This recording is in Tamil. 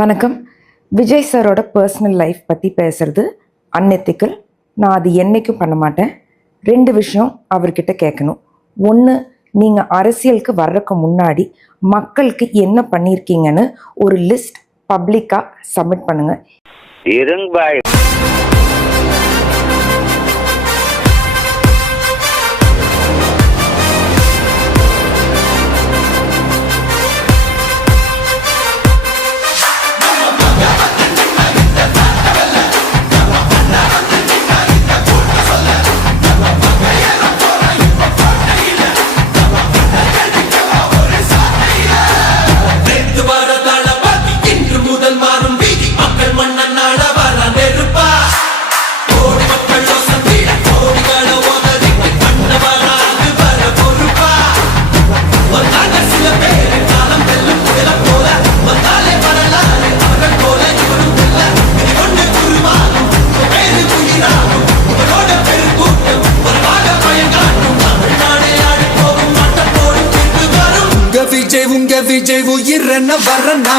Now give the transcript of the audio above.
வணக்கம். விஜய் சாரோட பர்சனல் லைஃப் பற்றி பேசுறது அன்எத்திக்கல். நான் அது என்னைக்கும் பண்ண மாட்டேன். 2 விஷயம் அவர்கிட்ட கேட்கணும். ஒன்று, நீங்கள் அரசியலுக்கு வர்றதுக்கு முன்னாடி மக்களுக்கு என்ன பண்ணியிருக்கீங்கன்னு ஒரு லிஸ்ட் பப்ளிக்காக சப்மிட் பண்ணுங்கள். விஜய் உயிர் என்ன வரனா